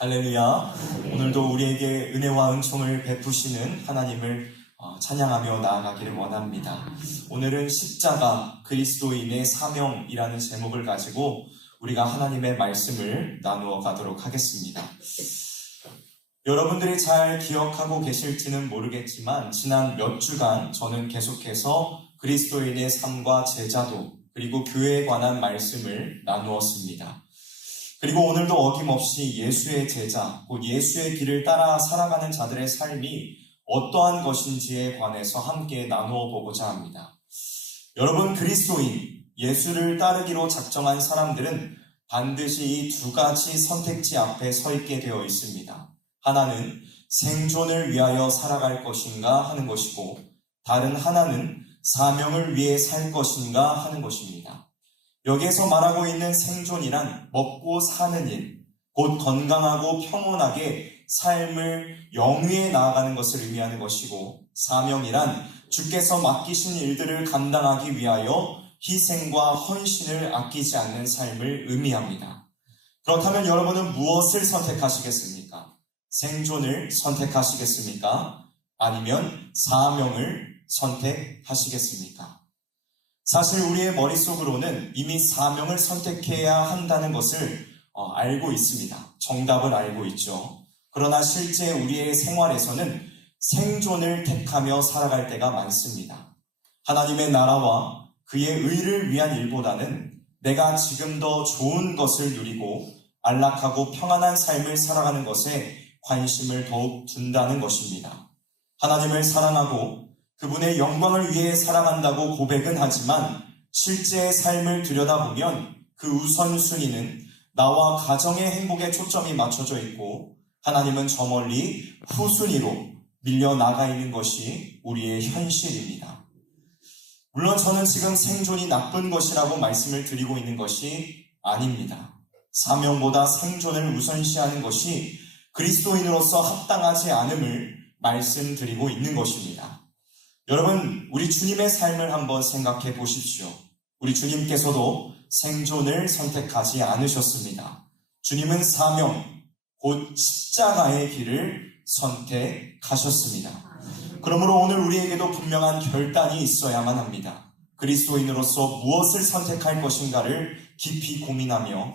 할렐루야. 오늘도 우리에게 은혜와 은총을 베푸시는 하나님을 찬양하며 나아가기를 원합니다. 오늘은 십자가 그리스도인의 사명이라는 제목을 가지고 우리가 하나님의 말씀을 나누어 가도록 하겠습니다. 여러분들이 잘 기억하고 계실지는 모르겠지만 지난 몇 주간 저는 계속해서 그리스도인의 삶과 제자도 그리고 교회에 관한 말씀을 나누었습니다. 그리고 오늘도 어김없이 예수의 제자, 곧 예수의 길을 따라 살아가는 자들의 삶이 어떠한 것인지에 관해서 함께 나누어 보고자 합니다. 여러분, 그리스도인, 예수를 따르기로 작정한 사람들은 반드시 이 두 가지 선택지 앞에 서 있게 되어 있습니다. 하나는 생존을 위하여 살아갈 것인가 하는 것이고, 다른 하나는 사명을 위해 살 것인가 하는 것입니다. 여기에서 말하고 있는 생존이란 먹고 사는 일, 곧 건강하고 평온하게 삶을 영위해 나아가는 것을 의미하는 것이고, 사명이란 주께서 맡기신 일들을 감당하기 위하여 희생과 헌신을 아끼지 않는 삶을 의미합니다. 그렇다면 여러분은 무엇을 선택하시겠습니까? 생존을 선택하시겠습니까? 아니면 사명을 선택하시겠습니까? 사실 우리의 머릿속으로는 이미 사명을 선택해야 한다는 것을 알고 있습니다. 정답을 알고 있죠. 그러나 실제 우리의 생활에서는 생존을 택하며 살아갈 때가 많습니다. 하나님의 나라와 그의 의를 위한 일보다는 내가 지금 더 좋은 것을 누리고 안락하고 평안한 삶을 살아가는 것에 관심을 더욱 둔다는 것입니다. 하나님을 사랑하고 그분의 영광을 위해 살아간다고 고백은 하지만 실제 삶을 들여다보면 그 우선순위는 나와 가정의 행복에 초점이 맞춰져 있고 하나님은 저 멀리 후순위로 밀려나가 있는 것이 우리의 현실입니다. 물론 저는 지금 생존이 나쁜 것이라고 말씀을 드리고 있는 것이 아닙니다. 사명보다 생존을 우선시하는 것이 그리스도인으로서 합당하지 않음을 말씀드리고 있는 것입니다. 여러분, 우리 주님의 삶을 한번 생각해 보십시오. 우리 주님께서도 생존을 선택하지 않으셨습니다. 주님은 사명, 곧 십자가의 길을 선택하셨습니다. 그러므로 오늘 우리에게도 분명한 결단이 있어야만 합니다. 그리스도인으로서 무엇을 선택할 것인가를 깊이 고민하며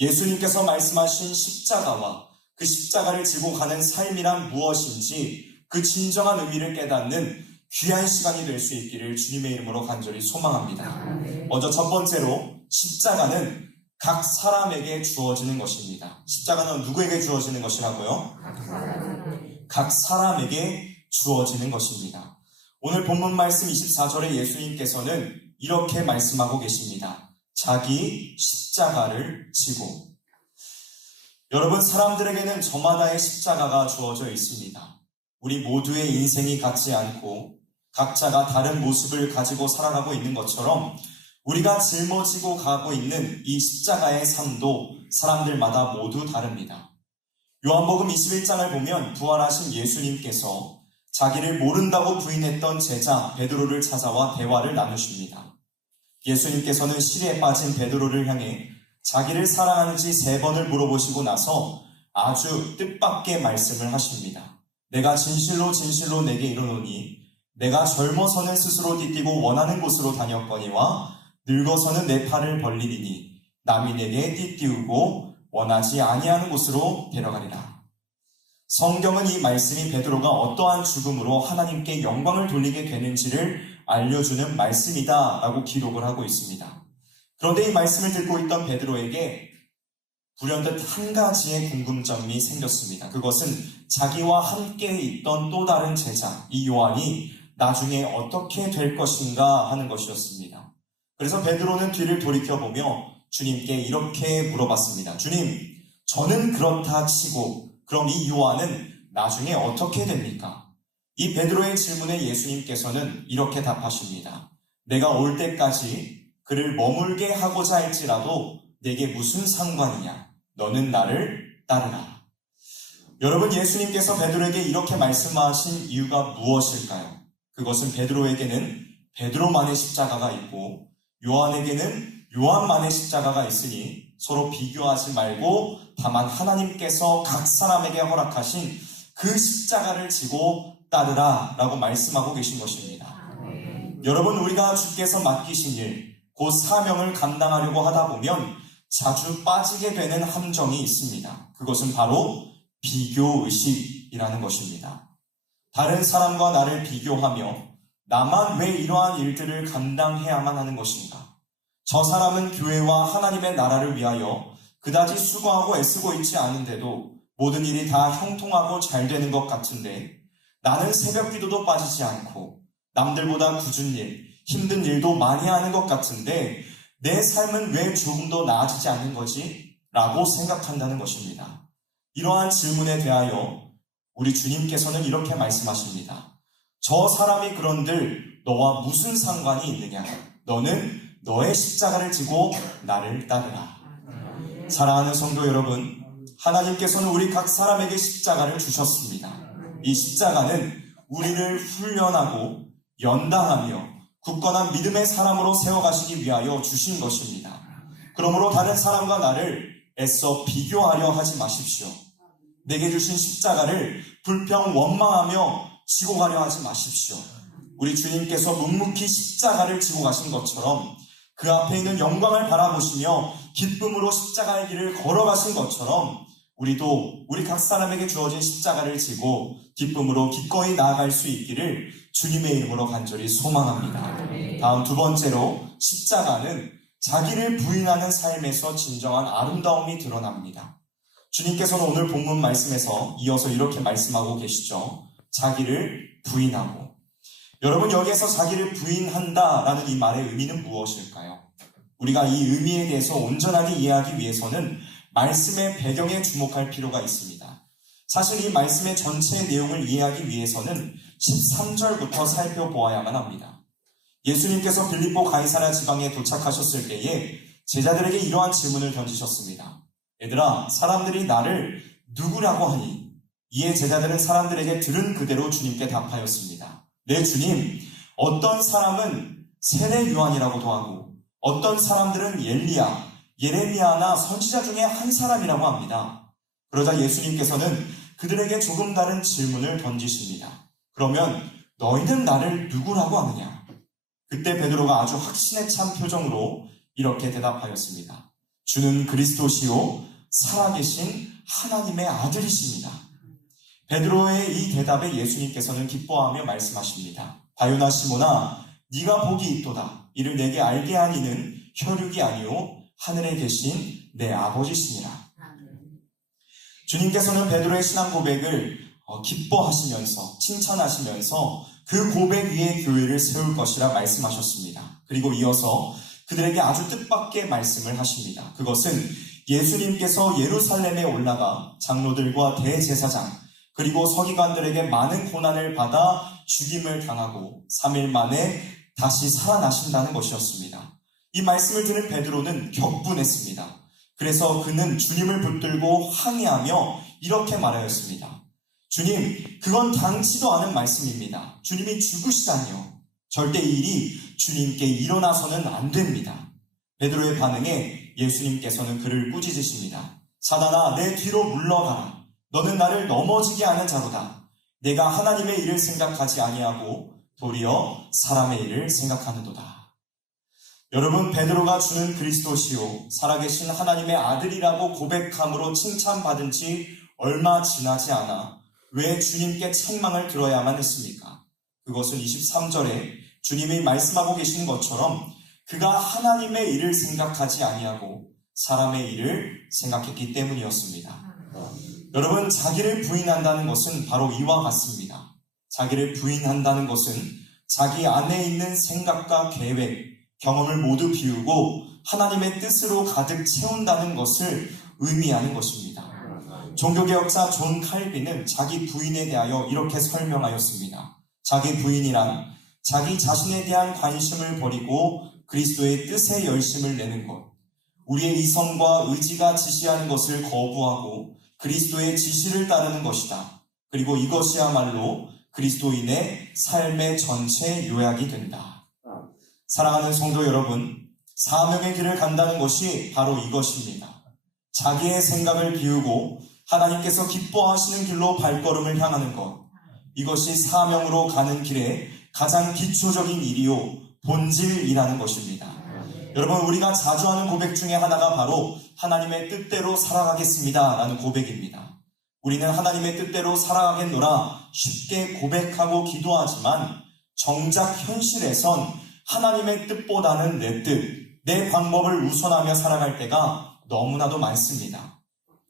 예수님께서 말씀하신 십자가와 그 십자가를 지고 가는 삶이란 무엇인지 그 진정한 의미를 깨닫는 귀한 시간이 될 수 있기를 주님의 이름으로 간절히 소망합니다. 먼저 첫 번째로 십자가는 각 사람에게 주어지는 것입니다. 십자가는 누구에게 주어지는 것이라고요? 각 사람에게 주어지는 것입니다. 오늘 본문 말씀 24절에 예수님께서는 이렇게 말씀하고 계십니다. 자기 십자가를 지고. 여러분, 사람들에게는 저마다의 십자가가 주어져 있습니다. 우리 모두의 인생이 같지 않고 각자가 다른 모습을 가지고 살아가고 있는 것처럼 우리가 짊어지고 가고 있는 이 십자가의 삶도 사람들마다 모두 다릅니다. 요한복음 21장을 보면 부활하신 예수님께서 자기를 모른다고 부인했던 제자 베드로를 찾아와 대화를 나누십니다. 예수님께서는 시리에 빠진 베드로를 향해 자기를 사랑하는지 3번을 물어보시고 나서 아주 뜻밖의 말씀을 하십니다. 내가 진실로 진실로 내게 이르노니 내가 젊어서는 스스로 띠띠고 원하는 곳으로 다녔거니와 늙어서는 내 팔을 벌리리니 남이 내게 띠띠우고 원하지 아니하는 곳으로 데려가리라. 성경은 이 말씀이 베드로가 어떠한 죽음으로 하나님께 영광을 돌리게 되는지를 알려주는 말씀이다 라고 기록을 하고 있습니다. 그런데 이 말씀을 듣고 있던 베드로에게 불현듯 한 가지의 궁금점이 생겼습니다. 그것은 자기와 함께 있던 또 다른 제자, 이 요한이 나중에 어떻게 될 것인가 하는 것이었습니다. 그래서 베드로는 뒤를 돌이켜보며 주님께 이렇게 물어봤습니다. 주님, 저는 그렇다 치고 그럼 이 요한은 나중에 어떻게 됩니까? 이 베드로의 질문에 예수님께서는 이렇게 답하십니다. 내가 올 때까지 그를 머물게 하고자 할지라도 내게 무슨 상관이냐? 너는 나를 따르라. 여러분, 예수님께서 베드로에게 이렇게 말씀하신 이유가 무엇일까요? 그것은 베드로에게는 베드로만의 십자가가 있고 요한에게는 요한만의 십자가가 있으니 서로 비교하지 말고 다만 하나님께서 각 사람에게 허락하신 그 십자가를 지고 따르라 라고 말씀하고 계신 것입니다. 여러분, 우리가 주께서 맡기신 일, 곧 사명을 감당하려고 하다 보면 자주 빠지게 되는 함정이 있습니다. 그것은 바로 비교의식이라는 것입니다. 다른 사람과 나를 비교하며 나만 왜 이러한 일들을 감당해야만 하는 것인가? 저 사람은 교회와 하나님의 나라를 위하여 그다지 수고하고 애쓰고 있지 않은데도 모든 일이 다 형통하고 잘 되는 것 같은데 나는 새벽 기도도 빠지지 않고 남들보다 굳은 일, 힘든 일도 많이 하는 것 같은데 내 삶은 왜 조금 더 나아지지 않는 거지? 라고 생각한다는 것입니다. 이러한 질문에 대하여 우리 주님께서는 이렇게 말씀하십니다. 저 사람이 그런들 너와 무슨 상관이 있느냐? 너는 너의 십자가를 지고 나를 따르라. 사랑하는 성도 여러분, 하나님께서는 우리 각 사람에게 십자가를 주셨습니다. 이 십자가는 우리를 훈련하고 연단하며 굳건한 믿음의 사람으로 세워가시기 위하여 주신 것입니다. 그러므로 다른 사람과 나를 애써 비교하려 하지 마십시오. 내게 주신 십자가를 불평 원망하며 지고 가려 하지 마십시오. 우리 주님께서 묵묵히 십자가를 지고 가신 것처럼 그 앞에 있는 영광을 바라보시며 기쁨으로 십자가의 길을 걸어가신 것처럼 우리도 우리 각 사람에게 주어진 십자가를 지고 기쁨으로 기꺼이 나아갈 수 있기를 주님의 이름으로 간절히 소망합니다. 다음 두 번째로, 십자가는 자기를 부인하는 삶에서 진정한 아름다움이 드러납니다. 주님께서는 오늘 본문 말씀에서 이어서 이렇게 말씀하고 계시죠. 자기를 부인하고. 여러분, 여기에서 자기를 부인한다라는 이 말의 의미는 무엇일까요? 우리가 이 의미에 대해서 온전하게 이해하기 위해서는 말씀의 배경에 주목할 필요가 있습니다. 사실 이 말씀의 전체의 내용을 이해하기 위해서는 13절부터 살펴보아야만 합니다. 예수님께서 빌립보 가이사랴 지방에 도착하셨을 때에 제자들에게 이러한 질문을 던지셨습니다. 얘들아, 사람들이 나를 누구라고 하니? 이에 제자들은 사람들에게 들은 그대로 주님께 답하였습니다. 네, 주님, 어떤 사람은 세례 요한이라고도 하고 어떤 사람들은 엘리야, 예레미야나 선지자 중에 한 사람이라고 합니다. 그러자 예수님께서는 그들에게 조금 다른 질문을 던지십니다. 그러면 너희는 나를 누구라고 하느냐? 그때 베드로가 아주 확신에 찬 표정으로 이렇게 대답하였습니다. 주는 그리스도시요 살아계신 하나님의 아들이십니다. 베드로의 이 대답에 예수님께서는 기뻐하며 말씀하십니다. 바요나 시몬아, 네가 복이 있도다. 이를 내게 알게 한 이는 혈육이 아니요 하늘에 계신 내 아버지시니라. 주님께서는 베드로의 신앙 고백을 기뻐하시면서 칭찬하시면서 그 고백 위에 교회를 세울 것이라 말씀하셨습니다. 그리고 이어서 그들에게 아주 뜻밖의 말씀을 하십니다. 그것은 예수님께서 예루살렘에 올라가 장로들과 대제사장 그리고 서기관들에게 많은 고난을 받아 죽임을 당하고 3일 만에 다시 살아나신다는 것이었습니다. 이 말씀을 들은 베드로는 격분했습니다. 그래서 그는 주님을 붙들고 항의하며 이렇게 말하였습니다. 주님, 그건 당치도 않은 말씀입니다. 주님이 죽으시다니요. 절대 이 일이 주님께 일어나서는 안 됩니다. 베드로의 반응에 예수님께서는 그를 꾸짖으십니다. 사단아, 내 뒤로 물러가라. 너는 나를 넘어지게 하는 자로다. 내가 하나님의 일을 생각하지 아니하고 도리어 사람의 일을 생각하는도다. 여러분, 베드로가 주는 그리스도시요 살아계신 하나님의 아들이라고 고백함으로 칭찬받은 지 얼마 지나지 않아 왜 주님께 책망을 들어야만 했습니까? 그것은 23절에 주님이 말씀하고 계신 것처럼 그가 하나님의 일을 생각하지 아니하고 사람의 일을 생각했기 때문이었습니다. 여러분, 자기를 부인한다는 것은 바로 이와 같습니다. 자기를 부인한다는 것은 자기 안에 있는 생각과 계획, 경험을 모두 비우고 하나님의 뜻으로 가득 채운다는 것을 의미하는 것입니다. 종교개혁자 존 칼빈은 자기 부인에 대하여 이렇게 설명하였습니다. 자기 부인이란 자기 자신에 대한 관심을 버리고 그리스도의 뜻에 열심을 내는 것, 우리의 이성과 의지가 지시하는 것을 거부하고 그리스도의 지시를 따르는 것이다. 그리고 이것이야말로 그리스도인의 삶의 전체 요약이 된다. 사랑하는 성도 여러분, 사명의 길을 간다는 것이 바로 이것입니다. 자기의 생각을 비우고 하나님께서 기뻐하시는 길로 발걸음을 향하는 것, 이것이 사명으로 가는 길에 가장 기초적인 일이요 본질이라는 것입니다. 여러분, 우리가 자주 하는 고백 중에 하나가 바로 하나님의 뜻대로 살아가겠습니다 라는 고백입니다. 우리는 하나님의 뜻대로 살아가겠노라 쉽게 고백하고 기도하지만 정작 현실에선 하나님의 뜻보다는 내 뜻, 내 방법을 우선하며 살아갈 때가 너무나도 많습니다.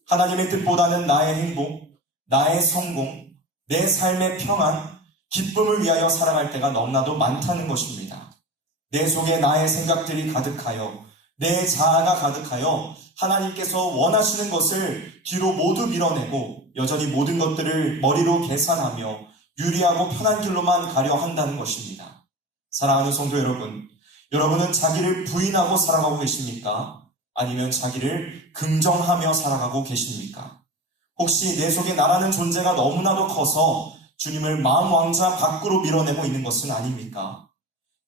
하나님의 뜻보다는 나의 행복, 나의 성공, 내 삶의 평안, 기쁨을 위하여 살아갈 때가 너무나도 많다는 것입니다. 내 속에 나의 생각들이 가득하여, 내 자아가 가득하여 하나님께서 원하시는 것을 뒤로 모두 밀어내고 여전히 모든 것들을 머리로 계산하며 유리하고 편한 길로만 가려 한다는 것입니다. 사랑하는 성도 여러분, 여러분은 자기를 부인하고 살아가고 계십니까? 아니면 자기를 긍정하며 살아가고 계십니까? 혹시 내 속에 나라는 존재가 너무나도 커서 주님을 마음 왕자 밖으로 밀어내고 있는 것은 아닙니까?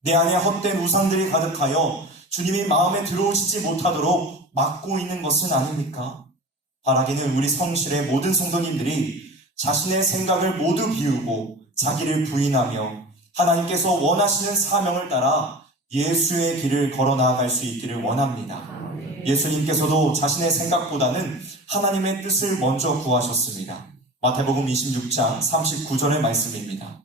내 안에 헛된 우상들이 가득하여 주님이 마음에 들어오시지 못하도록 막고 있는 것은 아닙니까? 바라기는 우리 성실의 모든 성도님들이 자신의 생각을 모두 비우고 자기를 부인하며 하나님께서 원하시는 사명을 따라 예수의 길을 걸어 나아갈 수 있기를 원합니다. 예수님께서도 자신의 생각보다는 하나님의 뜻을 먼저 구하셨습니다. 마태복음 26장 39절의 말씀입니다.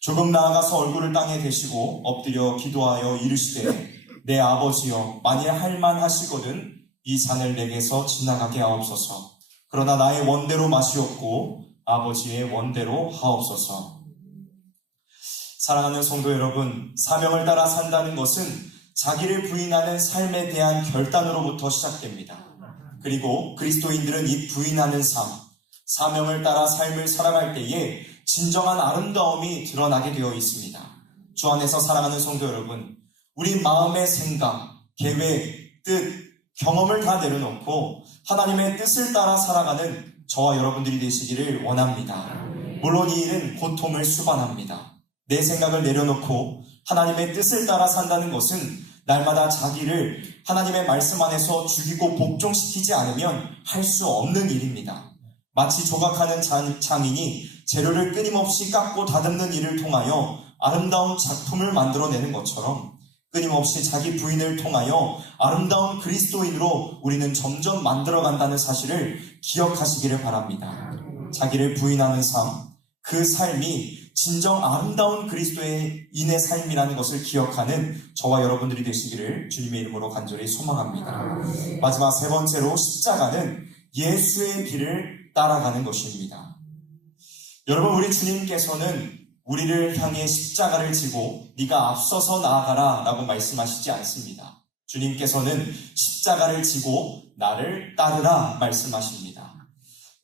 조금 나아가서 얼굴을 땅에 대시고 엎드려 기도하여 이르시되 내 아버지여, 만일 할만하시거든 이 잔을 내게서 지나가게 하옵소서. 그러나 나의 원대로 마시옵고 아버지의 원대로 하옵소서. 사랑하는 성도 여러분, 사명을 따라 산다는 것은 자기를 부인하는 삶에 대한 결단으로부터 시작됩니다. 그리고 그리스도인들은 이 부인하는 삶, 사명을 따라 삶을 살아갈 때에 진정한 아름다움이 드러나게 되어 있습니다. 주 안에서 사랑하는 성도 여러분, 우리 마음의 생각, 계획, 뜻, 경험을 다 내려놓고 하나님의 뜻을 따라 살아가는 저와 여러분들이 되시기를 원합니다. 물론 이 일은 고통을 수반합니다. 내 생각을 내려놓고 하나님의 뜻을 따라 산다는 것은 날마다 자기를 하나님의 말씀 안에서 죽이고 복종시키지 않으면 할 수 없는 일입니다. 마치 조각하는 장인이 재료를 끊임없이 깎고 다듬는 일을 통하여 아름다운 작품을 만들어내는 것처럼 끊임없이 자기 부인을 통하여 아름다운 그리스도인으로 우리는 점점 만들어간다는 사실을 기억하시기를 바랍니다. 자기를 부인하는 삶, 그 삶이 진정 아름다운 그리스도인의 삶이라는 것을 기억하는 저와 여러분들이 되시기를 주님의 이름으로 간절히 소망합니다. 마지막 세 번째로, 십자가는 예수의 길을 따라가는 것입니다. 여러분, 우리 주님께서는 우리를 향해 십자가를 지고 네가 앞서서 나아가라 라고 말씀하시지 않습니다. 주님께서는 십자가를 지고 나를 따르라 말씀하십니다.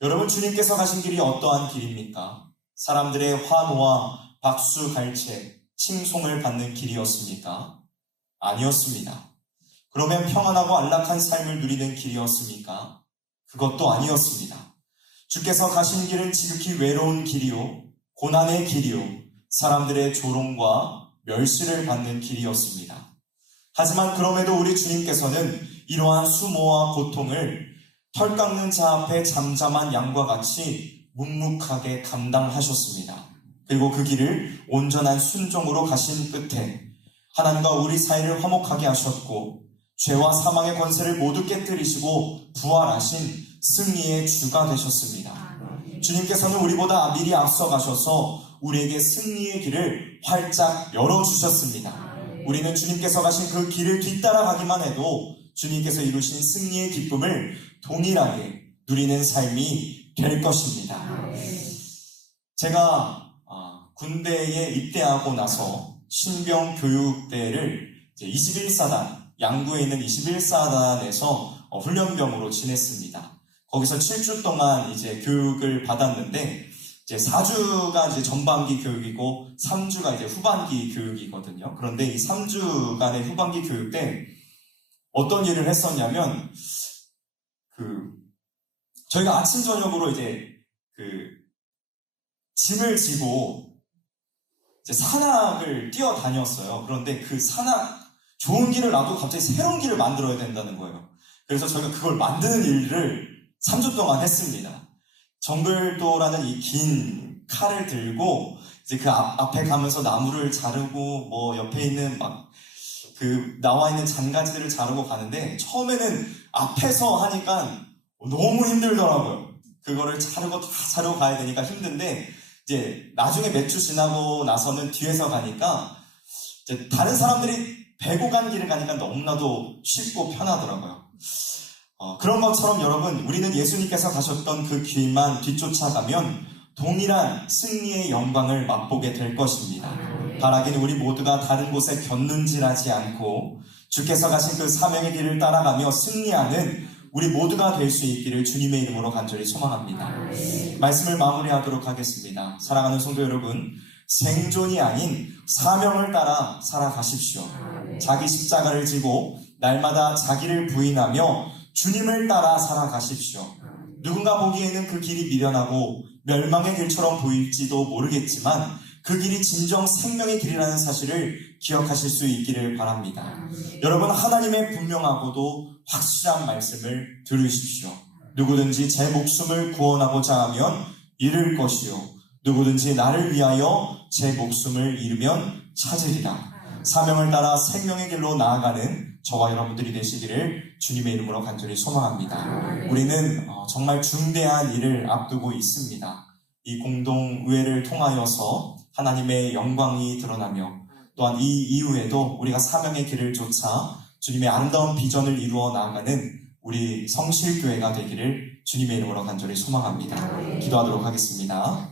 여러분, 주님께서 가신 길이 어떠한 길입니까? 사람들의 환호와 박수, 갈채, 칭송을 받는 길이었습니까? 아니었습니다. 그러면 평안하고 안락한 삶을 누리는 길이었습니까? 그것도 아니었습니다. 주께서 가신 길은 지극히 외로운 길이요, 고난의 길이요, 사람들의 조롱과 멸시를 받는 길이었습니다. 하지만 그럼에도 우리 주님께서는 이러한 수모와 고통을 털 깎는 자 앞에 잠잠한 양과 같이 묵묵하게 감당하셨습니다. 그리고 그 길을 온전한 순종으로 가신 끝에 하나님과 우리 사이를 화목하게 하셨고 죄와 사망의 권세를 모두 깨뜨리시고 부활하신 승리의 주가 되셨습니다. 주님께서는 우리보다 미리 앞서가셔서 우리에게 승리의 길을 활짝 열어주셨습니다. 우리는 주님께서 가신 그 길을 뒤따라가기만 해도 주님께서 이루신 승리의 기쁨을 동일하게 누리는 삶이 될 것입니다. 제가 군대에 입대하고 나서 신병 교육대를 21사단, 양구에 있는 21사단에서 훈련병으로 지냈습니다. 거기서 7주 동안 이제 교육을 받았는데, 이제 4주가 이제 전반기 교육이고 3주가 이제 후반기 교육이거든요. 그런데 이 3주간의 후반기 교육 때 어떤 일을 했었냐면, 저희가 아침 저녁으로 이제 짐을 지고 이제 산악을 뛰어다녔어요. 그런데 그 산악, 좋은 길을 놔두고 갑자기 새로운 길을 만들어야 된다는 거예요. 그래서 저희가 그걸 만드는 일을 3주 동안 했습니다. 정글도라는 이 긴 칼을 들고 이제 그 앞에 가면서 나무를 자르고 뭐 옆에 있는 막 나와 있는 잔가지들을 자르고 가는데 처음에는 앞에서 하니까 너무 힘들더라고요. 그거를 자르고 다 자르고 가야 되니까 힘든데 이제 나중에 몇 주 지나고 나서는 뒤에서 가니까 이제 다른 사람들이 배고 간 길을 가니까 너무나도 쉽고 편하더라고요. 그런 것처럼 여러분, 우리는 예수님께서 가셨던 그 길만 뒤쫓아가면 동일한 승리의 영광을 맛보게 될 것입니다. 바라기는 우리 모두가 다른 곳에 견눈질하지 않고 주께서 가신 그 사명의 길을 따라가며 승리하는 우리 모두가 될 수 있기를 주님의 이름으로 간절히 소망합니다. 말씀을 마무리하도록 하겠습니다. 사랑하는 성도 여러분, 생존이 아닌 사명을 따라 살아가십시오. 자기 십자가를 지고 날마다 자기를 부인하며 주님을 따라 살아가십시오. 누군가 보기에는 그 길이 미련하고 멸망의 길처럼 보일지도 모르겠지만 그 길이 진정 생명의 길이라는 사실을 기억하실 수 있기를 바랍니다. 여러분, 하나님의 분명하고도 확실한 말씀을 들으십시오. 누구든지 제 목숨을 구원하고자 하면 잃을 것이요 누구든지 나를 위하여 제 목숨을 잃으면 찾으리라. 사명을 따라 생명의 길로 나아가는 저와 여러분들이 되시기를 주님의 이름으로 간절히 소망합니다. 우리는 정말 중대한 일을 앞두고 있습니다. 이 공동의회를 통하여서 하나님의 영광이 드러나며 또한 이 이후에도 우리가 사명의 길을 쫓아 주님의 아름다운 비전을 이루어 나아가는 우리 성실교회가 되기를 주님의 이름으로 간절히 소망합니다. 기도하도록 하겠습니다.